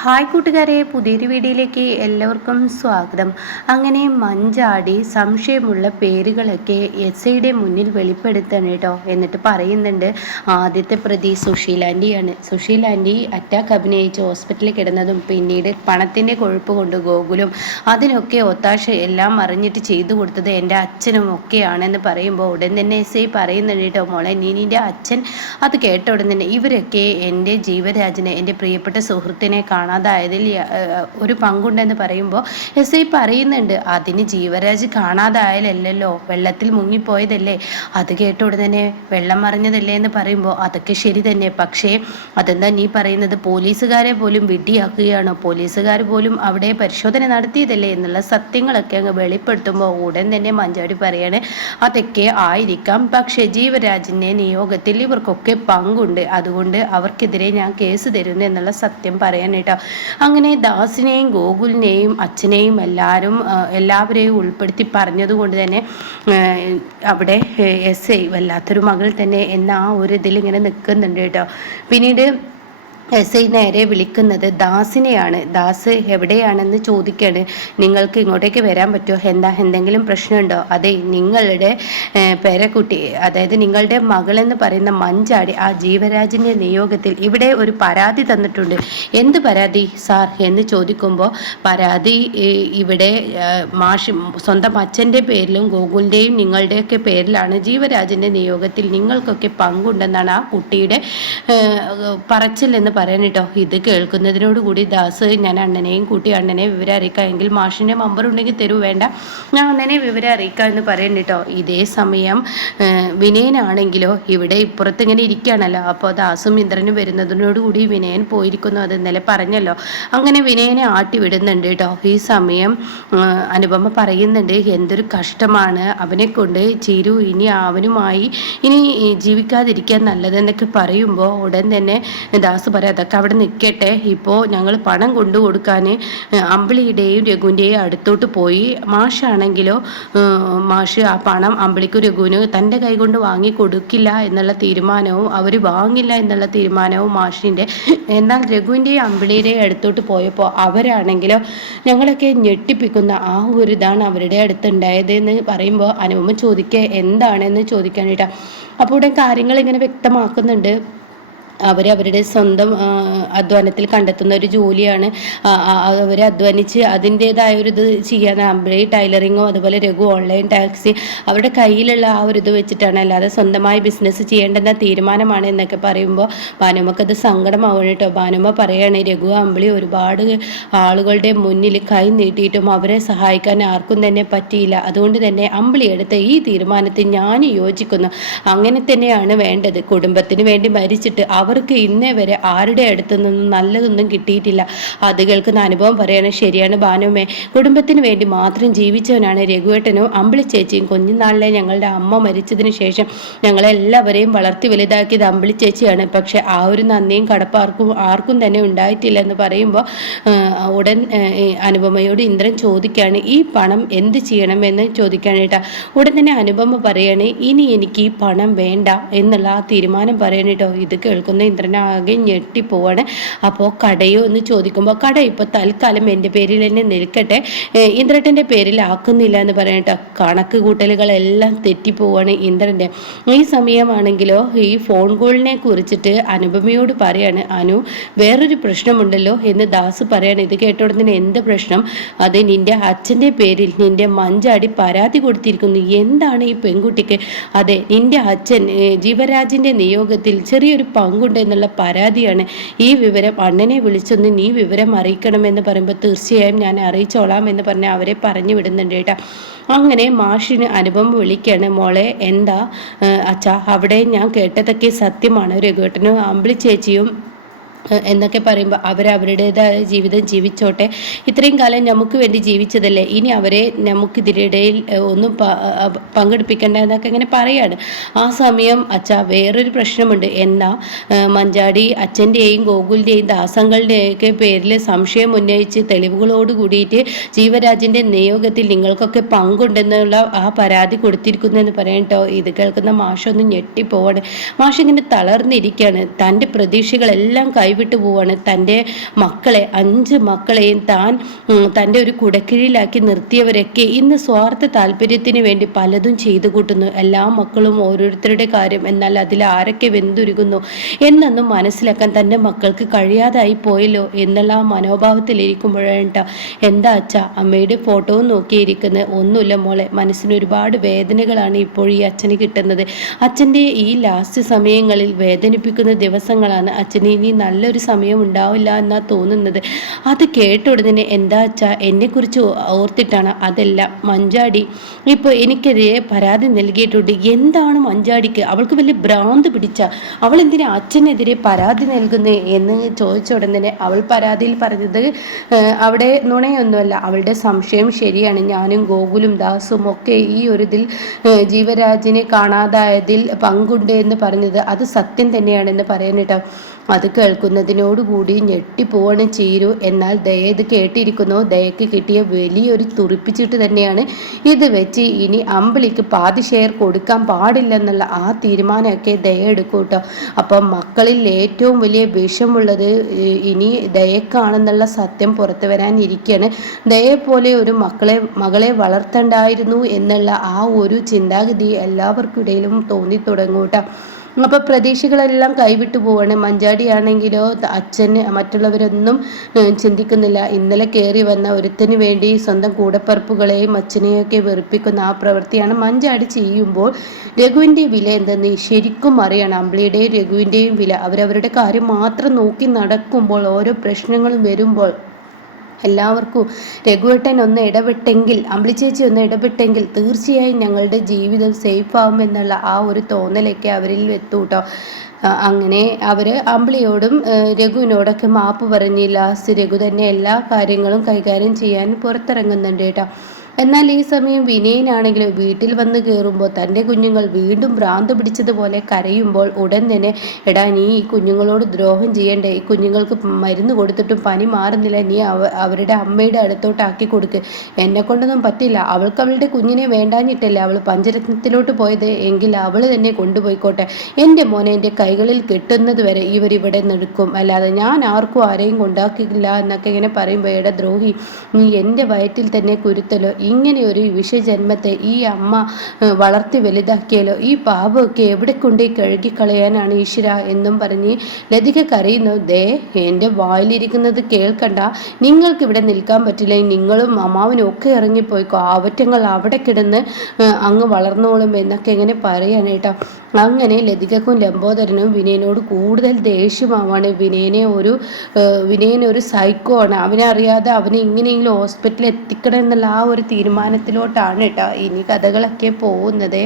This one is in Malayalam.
ഹായ് കൂട്ടുകാരെ, പുതിയൊരു വീഡിയോയിലേക്ക് എല്ലാവർക്കും സ്വാഗതം. അങ്ങനെ മഞ്ചാടി സംശയമുള്ള പേരുകളൊക്കെ ഐയുടെ മുന്നിൽ വെളിപ്പെടുത്തണം കേട്ടോ. എന്നിട്ട് പറയുന്നുണ്ട്, ആദ്യത്തെ പ്രതി സുശീൽ ആൻറ്റിയാണ്. സുശീൽ ആൻറ്റി അറ്റാക്ക് അഭിനയിച്ച് ഹോസ്പിറ്റലിൽ കിടന്നതും പിന്നീട് പണത്തിൻ്റെ കൊഴുപ്പ് കൊണ്ട് ഗോകുലും അതിനൊക്കെ ഒത്താശ എല്ലാം അറിഞ്ഞിട്ട് ചെയ്തു കൊടുത്തത് എൻ്റെ അച്ഛനും ഒക്കെയാണെന്ന് പറയുമ്പോൾ ഉടൻ തന്നെ ഐ പറയുന്നുണ്ട് കേട്ടോ, മോളെ നീ നിൻ്റെ അച്ഛൻ. അത് കേട്ട ഉടൻ തന്നെ ഇവരൊക്കെ എൻ്റെ ജീവരാജിനെ, എൻ്റെ പ്രിയപ്പെട്ട സുഹൃത്തിനെ കാണാതായതിൽ ഒരു പങ്കുണ്ടെന്ന് പറയുമ്പോൾ ഐ പറയുന്നുണ്ട്, അതിന് ജീവരാജ് കാണാതായാലല്ലോ, വെള്ളത്തിൽ മുങ്ങിപ്പോയതല്ലേ, അത് കേട്ട ഉടൻ തന്നെ വെള്ളം മറിഞ്ഞതല്ലേ എന്ന് പറയുമ്പോൾ അതൊക്കെ ശരി തന്നെ. പക്ഷേ അതെന്താ നീ പറയുന്നത്, പോലീസുകാരെ പോലും വിഡ്ഢിയാക്കുകയാണോ, പോലീസുകാർ പോലും അവിടെ പരിശോധന നടത്തിയതല്ലേ എന്നുള്ള സത്യങ്ങളൊക്കെ അങ്ങ് വെളിപ്പെടുത്തുമ്പോൾ ഉടൻ തന്നെ മഞ്ചാടി പറയാണ്, അതൊക്കെ ആയിരിക്കാം, പക്ഷേ ജീവരാജിൻ്റെ നിയോഗത്തിൽ ഇവർക്കൊക്കെ പങ്കുണ്ട്, അതുകൊണ്ട് അവർക്കെതിരെ ഞാൻ കേസ് തരുന്നു എന്നുള്ള സത്യം പറയാനായിട്ട്. അങ്ങനെ ദാസിനെയും ഗോകുലിനെയും അച്ഛനെയും എല്ലാവരെയും ഉൾപ്പെടുത്തി പറഞ്ഞതുകൊണ്ട് തന്നെ അവിടെ ഐ വല്ലാത്തൊരു മകൾ തന്നെ എന്ന ആ ഒരു ഇതിൽ ഇങ്ങനെ നിൽക്കുന്നുണ്ട് കേട്ടോ. പിന്നീട് ഐ നേരെ വിളിക്കുന്നത് ദാസിനെയാണ്. ദാസ് എവിടെയാണെന്ന് ചോദിക്കുകയാണ്. നിങ്ങൾക്ക് ഇങ്ങോട്ടേക്ക് വരാൻ പറ്റുമോ, എന്തെങ്കിലും പ്രശ്നമുണ്ടോ? അതെ, നിങ്ങളുടെ പേരക്കുട്ടി, അതായത് നിങ്ങളുടെ മകളെന്ന് പറയുന്ന മഞ്ചാടി ആ ജീവരാജിൻ്റെ നിയോഗത്തിൽ ഇവിടെ ഒരു പരാതി തന്നിട്ടുണ്ട്. എന്ത് പരാതി സാർ എന്ന് ചോദിക്കുമ്പോൾ, പരാതി ഇവിടെ സ്വന്തം അച്ഛൻ്റെ പേരിലും ഗോകുലിൻ്റെയും നിങ്ങളുടെയൊക്കെ പേരിലാണ്, ജീവരാജിൻ്റെ നിയോഗത്തിൽ നിങ്ങൾക്കൊക്കെ പങ്കുണ്ടെന്നാണ് ആ കുട്ടിയുടെ പറച്ചിൽ എന്ന് പറയാൻ കേട്ടോ. ഇത് കേൾക്കുന്നതിനോടുകൂടി ദാസ്, ഞാൻ അണ്ണനെയും കൂട്ടി അണ്ണനെ വിവരം അറിയിക്കാം, എങ്കിൽ മാഷിൻ്റെ നമ്പർ ഉണ്ടെങ്കിൽ തരൂ, വേണ്ട ഞാൻ അണ്ണനെ വിവരം അറിയിക്കാം എന്ന് പറയാൻ കേട്ടോ. ഇതേ സമയം വിനയനാണെങ്കിലോ ഇവിടെ ഇപ്പുറത്ത് ഇങ്ങനെ ഇരിക്കുകയാണല്ലോ. അപ്പോൾ ദാസും ഇന്ദ്രനും വരുന്നതിനോടുകൂടി വിനയൻ പോയിരിക്കുന്നു, അത് ഇന്നലെ പറഞ്ഞല്ലോ. അങ്ങനെ വിനയനെ ആട്ടി വിടുന്നുണ്ട് കേട്ടോ. ഈ സമയം അനുപമ പറയുന്നുണ്ട്, എന്തൊരു കഷ്ടമാണ് അവനെ കൊണ്ട്, ചിരു ഇനി അവനുമായി ഇനി ജീവിക്കാതിരിക്കാൻ നല്ലതെന്നൊക്കെ പറയുമ്പോൾ ഉടൻ തന്നെ ദാസ് പറയാം, അതൊക്കെ അവിടെ നിൽക്കട്ടെ, ഇപ്പോൾ ഞങ്ങൾ പണം കൊണ്ടു കൊടുക്കാൻ അമ്പിളിയുടെയും രഘുവിൻ്റെയും അടുത്തോട്ട് പോയി. മാഷാണെങ്കിലോ മാഷ് ആ പണം അമ്പിളിക്കും രഘുവിന് തൻ്റെ കൈ കൊണ്ട് വാങ്ങി കൊടുക്കില്ല എന്നുള്ള തീരുമാനവും അവർ വാങ്ങില്ല എന്നുള്ള തീരുമാനവും മാഷിൻ്റെ. എന്നാൽ രഘുവിൻ്റെയും അമ്പിളിയുടെയും അടുത്തോട്ട് പോയപ്പോൾ അവരാണെങ്കിലോ ഞങ്ങളൊക്കെ ഞെട്ടിപ്പിക്കുന്ന ആ ഒരു ഇതാണ് അവരുടെ അടുത്തുണ്ടായത് എന്ന് പറയുമ്പോൾ അനുപമ ചോദിക്കുക എന്താണെന്ന് ചോദിക്കാനായിട്ടാണ്. അപ്പോൾ ഇവിടെ കാര്യങ്ങൾ ഇങ്ങനെ വ്യക്തമാക്കുന്നുണ്ട്. അവരവരുടെ സ്വന്തം അധ്വാനത്തിൽ കണ്ടെത്തുന്ന ഒരു ജോലിയാണ്. അവർ അധ്വാനിച്ച് അതിൻ്റേതായ ഒരു ഇത് ചെയ്യാൻ അമ്പിളി ടൈലറിങ്ങോ അതുപോലെ രഘു ഓൺലൈൻ ടാക്സി അവരുടെ കയ്യിലുള്ള ആ ഒരു ഇത് വെച്ചിട്ടാണ്, അല്ലാതെ സ്വന്തമായി ബിസിനസ് ചെയ്യേണ്ടെന്ന തീരുമാനമാണ് എന്നൊക്കെ പറയുമ്പോൾ ഭാനുമക്കത് സങ്കടമാവണം കേട്ടോ. ഭാനുമ പറയുകയാണ്, രഘു അമ്പിളി ഒരുപാട് ആളുകളുടെ മുന്നിൽ കൈ നീട്ടിയിട്ടും അവരെ സഹായിക്കാൻ ആർക്കും തന്നെ പറ്റിയില്ല, അതുകൊണ്ട് തന്നെ അമ്പിളി എടുത്ത ഈ തീരുമാനത്തിൽ ഞാൻ യോജിക്കുന്നു, അങ്ങനെ തന്നെയാണ് വേണ്ടത്. കുടുംബത്തിന് വേണ്ടി മരിച്ചിട്ട് അവർക്ക് ഇന്നേ വരെ ആരുടെ അടുത്തു നിന്നും നല്ലതൊന്നും കിട്ടിയിട്ടില്ല. അത് കേൾക്കുന്ന അനുഭവം പറയാണ്, ശരിയാണ് ഭാനുമേ, കുടുംബത്തിന് വേണ്ടി മാത്രം ജീവിച്ചവനാണ് രഘുവേട്ടനും അമ്പിളി ചേച്ചിയും. കുഞ്ഞുനാളിലെ ഞങ്ങളുടെ അമ്മ മരിച്ചതിന് ശേഷം ഞങ്ങളെല്ലാവരെയും വളർത്തി വലുതാക്കിയത് അമ്പിളി ചേച്ചിയാണ്. പക്ഷെ ആ ഒരു നന്ദിയും കടപ്പാർക്കും ആർക്കും തന്നെ ഉണ്ടായിട്ടില്ല എന്ന് പറയുമ്പോൾ ഉടൻ അനുപമയോട് ഇന്ദ്രൻ ചോദിക്കുകയാണ്, ഈ പണം എന്ത് ചെയ്യണമെന്ന് ചോദിക്കാനായിട്ടാ. ഉടൻ തന്നെ അനുപമ പറയാണ്, ഇനി എനിക്ക് ഈ പണം വേണ്ട എന്നുള്ള ആ തീരുമാനം പറയണേട്ടോ. ഇത് കേൾക്കുന്ന ഇന്ദ്രനാകെ ഞെട്ടിപ്പോവാണ്. അപ്പോൾ കടയോ എന്ന് ചോദിക്കുമ്പോൾ, കട ഇപ്പോൾ തൽക്കാലം എൻ്റെ പേരിൽ തന്നെ നിൽക്കട്ടെ, ഇന്ദ്രട്ടൻ്റെ പേരിൽ ആക്കുന്നില്ല എന്ന് പറയട്ടെ. കണക്ക് കൂട്ടലുകളെല്ലാം തെറ്റിപ്പോവാണ് ഇന്ദ്രൻ്റെ. ഈ സമയമാണെങ്കിലോ ഈ ഫോൺ കോളിനെ കുറിച്ചിട്ട് അനുപമയോട് പറയാണ്, അനു വേറൊരു പ്രശ്നമുണ്ടല്ലോ എന്ന് ദാസ് പറയാണ്. ഇത് കേട്ടോടനെ എന്ത് പ്രശ്നം? അത് നിൻ്റെ അച്ഛൻ്റെ പേരിൽ നിൻ്റെ മഞ്ചാടി പരാതി കൊടുത്തിരിക്കുന്നു. എന്താണ് ഈ പെൺകുട്ടിക്ക്? അതെ, നിൻ്റെ അച്ഛൻ ജീവരാജിൻ്റെ നിയോഗത്തിൽ ചെറിയൊരു പങ്കുണ്ട് എന്നുള്ള പരാതിയാണ്. ഈ വിവരം അണ്ണനെ വിളിച്ചൊന്ന് നീ വിവരം അറിയിക്കണമെന്ന് പറയുമ്പോൾ തീർച്ചയായും ഞാൻ അറിയിച്ചോളാം എന്ന് പറഞ്ഞ് അവരെ പറഞ്ഞു വിടുന്നുണ്ട് കേട്ടോ. അങ്ങനെ മാഷിന് അനുപമ വിളിക്കുകയാണ്, മോളെ എന്താ അച്ഛാ, അവിടെ ഞാൻ കേട്ടതൊക്കെ സത്യമാണ്, രഘുവേട്ടനും അമ്പിളി ചേച്ചിയും എന്നൊക്കെ പറയുമ്പോൾ അവരവരുടേതായ ജീവിതം ജീവിച്ചോട്ടെ, ഇത്രയും കാലം നമുക്ക് വേണ്ടി ജീവിച്ചതല്ലേ, ഇനി അവരെ നമുക്കിതിനിടയിൽ ഒന്നും പങ്കെടുപ്പിക്കേണ്ട എന്നൊക്കെ ഇങ്ങനെ പറയാണ്. ആ സമയം അച്ഛാ വേറൊരു പ്രശ്നമുണ്ട്. എന്നാ മഞ്ചാടി അച്ഛൻ്റെയും ഗോകുലിൻ്റെയും ദാസങ്ങളുടെയൊക്കെ പേരിൽ സംശയം ഉന്നയിച്ച് തെളിവുകളോട് കൂടിയിട്ട് ജീവരാജിൻ്റെ നിയോഗത്തിൽ നിങ്ങൾക്കൊക്കെ പങ്കുണ്ടെന്നുള്ള ആ പരാതി കൊടുത്തിരിക്കുന്നു എന്ന് പറയാൻ കേട്ടോ. ഇത് കേൾക്കുന്ന മാഷൊന്ന് ഞെട്ടിപ്പോവാണ്. മാഷ് ഇങ്ങനെ തളർന്നിരിക്കുകയാണ്. തൻ്റെ പ്രതീക്ഷകളെല്ലാം കൈവിട്ടു പോവാണ്. തൻ്റെ മക്കളെ 5 മക്കളെയും തൻ്റെ ഒരു കുടക്കീഴിലാക്കി നിർത്തിയവരൊക്കെ ഇന്ന് സ്വാർത്ഥ താല്പര്യത്തിന് വേണ്ടി പലതും ചെയ്തു കൂട്ടുന്നു. എല്ലാ മക്കളും ഓരോരുത്തരുടെ കാര്യം, എന്നാൽ അതിൽ ആരൊക്കെ വെന്തുരുകുന്നു എന്നൊന്നും മനസ്സിലാക്കാൻ തൻ്റെ മക്കൾക്ക് കഴിയാതായി പോയല്ലോ എന്നുള്ള ആ മനോഭാവത്തിലിരിക്കുമ്പോഴാണ് കേട്ടോ എന്താ അച്ഛാ അമ്മയുടെ ഫോട്ടോവും നോക്കിയിരിക്കുന്നത്. ഒന്നുമില്ല മോളെ, മനസ്സിന് ഒരുപാട് വേദനകളാണ് ഇപ്പോൾ ഈ അച്ഛന് കിട്ടുന്നത്. അച്ഛൻ്റെ ഈ ലാസ്റ്റ് സമയങ്ങളിൽ വേദനിപ്പിക്കുന്ന ദിവസങ്ങളാണ്. അച്ഛന് ഇനി നല്ലൊരു സമയം ഉണ്ടാവില്ല എന്നാ തോന്നുന്നത്. അത് കേട്ട ഉടനെ എന്താ അച്ഛാ എന്നെക്കുറിച്ച് ഓർത്തിട്ടാണ്? അതല്ല, മഞ്ചാടി ഇപ്പോൾ എനിക്കെതിരെ പരാതി നൽകിയിട്ടുണ്ട്. എന്താണ് മഞ്ചാടിക്ക്? അവൾക്ക് വലിയ ഭ്രാന്ത് പിടിച്ച അവൾ എന്തിനാ അച്ഛനെതിരെ പരാതി നൽകുന്നേ എന്ന് ചോദിച്ച ഉടനെ അവൾ പരാതിയിൽ പറഞ്ഞത് അവിടെ നുണയൊന്നുമല്ല, അവളുടെ സംശയം ശരിയാണ്. ഞാനും ഗോകുലും ദാസും ഒക്കെ ഈ ഒരു ഇതിൽ ജീവരാജിനെ കാണാതായതിൽ പങ്കുണ്ട് എന്ന് പറഞ്ഞത് അത് സത്യം തന്നെയാണെന്ന് പറയാനിട്ടോ. അത് കേൾക്കുന്നതിനോടുകൂടി ഞെട്ടിപ്പോവാണ് ചീരു. എന്നാൽ ദയ ഇത് കേട്ടിരിക്കുന്നു. ദയക്ക് കിട്ടിയ വലിയൊരു തുറിപ്പിച്ചിട്ട് തന്നെയാണ് ഇത് വെച്ച് ഇനി അമ്പിളിക്ക് പാതി ഷെയർ കൊടുക്കാൻ പാടില്ലെന്നുള്ള ആ തീരുമാനമൊക്കെ ദയ എടുക്കും കേട്ടോ. അപ്പം മക്കളിൽ ഏറ്റവും വലിയ വിഷമുള്ളത് ഇനി ദയക്കാണെന്നുള്ള സത്യം പുറത്തു വരാനിരിക്കുകയാണ്. ദയപോലെ ഒരു മകളെ വളർത്തണ്ടായിരുന്നു എന്നുള്ള ആ ഒരു ചിന്താഗതി എല്ലാവർക്കും ഇടയിലും തോന്നി തുടങ്ങും കേട്ടോ. അപ്പോൾ പ്രതീക്ഷകളെല്ലാം കൈവിട്ടു പോവാണ്. മഞ്ചാടിയാണെങ്കിലോ അച്ഛന് മറ്റുള്ളവരൊന്നും ചിന്തിക്കുന്നില്ല. ഇന്നലെ കയറി വന്ന ഒരുത്തിന് വേണ്ടി സ്വന്തം കൂടപ്പറപ്പുകളെയും അച്ഛനെയൊക്കെ വെറുപ്പിക്കുന്ന ആ പ്രവൃത്തിയാണ് മഞ്ചാടി ചെയ്യുമ്പോൾ രഘുവിൻ്റെ വില എന്തെന്ന് ശരിക്കും അറിയണം. അമ്പിളിയുടെയും രഘുവിൻ്റെയും വില. അവരവരുടെ കാര്യം മാത്രം നോക്കി നടക്കുമ്പോൾ ഓരോ പ്രശ്നങ്ങളും വരുമ്പോൾ എല്ലാവർക്കും രഘുവേട്ടൻ ഒന്ന് ഇടപെട്ടെങ്കിൽ, അമ്പിളി ചേച്ചി ഒന്ന് ഇടപെട്ടെങ്കിൽ തീർച്ചയായും ഞങ്ങളുടെ ജീവിതം സേഫ് ആവുമെന്നുള്ള ആ ഒരു തോന്നലൊക്കെ അവരിൽ എത്തും കേട്ടോ. അങ്ങനെ അവർ അമ്പിളിയോടും രഘുവിനോടൊക്കെ മാപ്പ് പറഞ്ഞ് ലാസ്റ്റ് രഘു തന്നെ എല്ലാ കാര്യങ്ങളും കൈകാര്യം ചെയ്യാൻ പുറത്തിറങ്ങുന്നുണ്ട് കേട്ടോ. എന്നാൽ ഈ സമയം വിനയനാണെങ്കിൽ വീട്ടിൽ വന്ന് കയറുമ്പോൾ തൻ്റെ കുഞ്ഞുങ്ങൾ വീണ്ടും ഭ്രാന്ത് പിടിച്ചതുപോലെ കരയുമ്പോൾ ഉടൻ തന്നെ എടാ നീ ഈ കുഞ്ഞുങ്ങളോട് ദ്രോഹം ചെയ്യണ്ടേ, ഈ കുഞ്ഞുങ്ങൾക്ക് മരുന്ന് കൊടുത്തിട്ടും പനി മാറുന്നില്ല, നീ അവരുടെ അമ്മയുടെ അടുത്തോട്ടാക്കി കൊടുക്ക്. എന്നെ കൊണ്ടൊന്നും പറ്റില്ല, അവൾക്ക് അവളുടെ കുഞ്ഞിനെ വേണ്ടാഞ്ഞിട്ടല്ലേ അവൾ പഞ്ചരത്നത്തിലോട്ട് പോയത്, എങ്കിൽ അവൾ തന്നെ കൊണ്ടുപോയിക്കോട്ടെ. എൻ്റെ മോനെ എൻ്റെ കൈകളിൽ കെട്ടുന്നത് വരെ ഇവരിവിടെ നിൽക്കും, അല്ലാതെ ഞാൻ ആർക്കും ആരെയും കൊണ്ടാക്കില്ല എന്നൊക്കെ ഇങ്ങനെ പറയുമ്പോൾ എടാ ദ്രോഹി, നീ എൻ്റെ വയറ്റിൽ തന്നെ കുരുത്തലോ, ഇങ്ങനെ ഒരു വിഷജന്മത്തെ ഈ അമ്മ വളർത്തി വലുതാക്കിയാലോ, ഈ പാപമൊക്കെ എവിടെ കൊണ്ടേ കഴുകിക്കളയാനാണ് ഈശ്വര എന്നും പറഞ്ഞ് ലതിക കരയുന്നു. ദേ എൻ്റെ വായിലിരിക്കുന്നത് കേൾക്കണ്ട, നിങ്ങൾക്കിവിടെ നിൽക്കാൻ പറ്റില്ല, നിങ്ങളും അമ്മാവനും ഒക്കെ ഇറങ്ങിപ്പോയിക്കോ, ആവറ്റങ്ങൾ അവിടെ കിടന്ന് അങ്ങ് വളർന്നോളും എന്നൊക്കെ ഇങ്ങനെ പറയാണ് കേട്ടോ. അങ്ങനെ ലതികക്കും ലംബോദരനും വിനയനോട് കൂടുതൽ ദേഷ്യമാവാണ്. വിനയനൊരു സൈക്കോ ആണ്, അവനെ അറിയാതെ അവനെ ഇങ്ങനെയെങ്കിലും ഹോസ്പിറ്റലിൽ എത്തിക്കണം എന്നുള്ള ആ ഒരു തീരുമാനത്തിലോട്ടാണ് കേട്ടോ ഇനി കഥകളൊക്കെ പോകുന്നത്.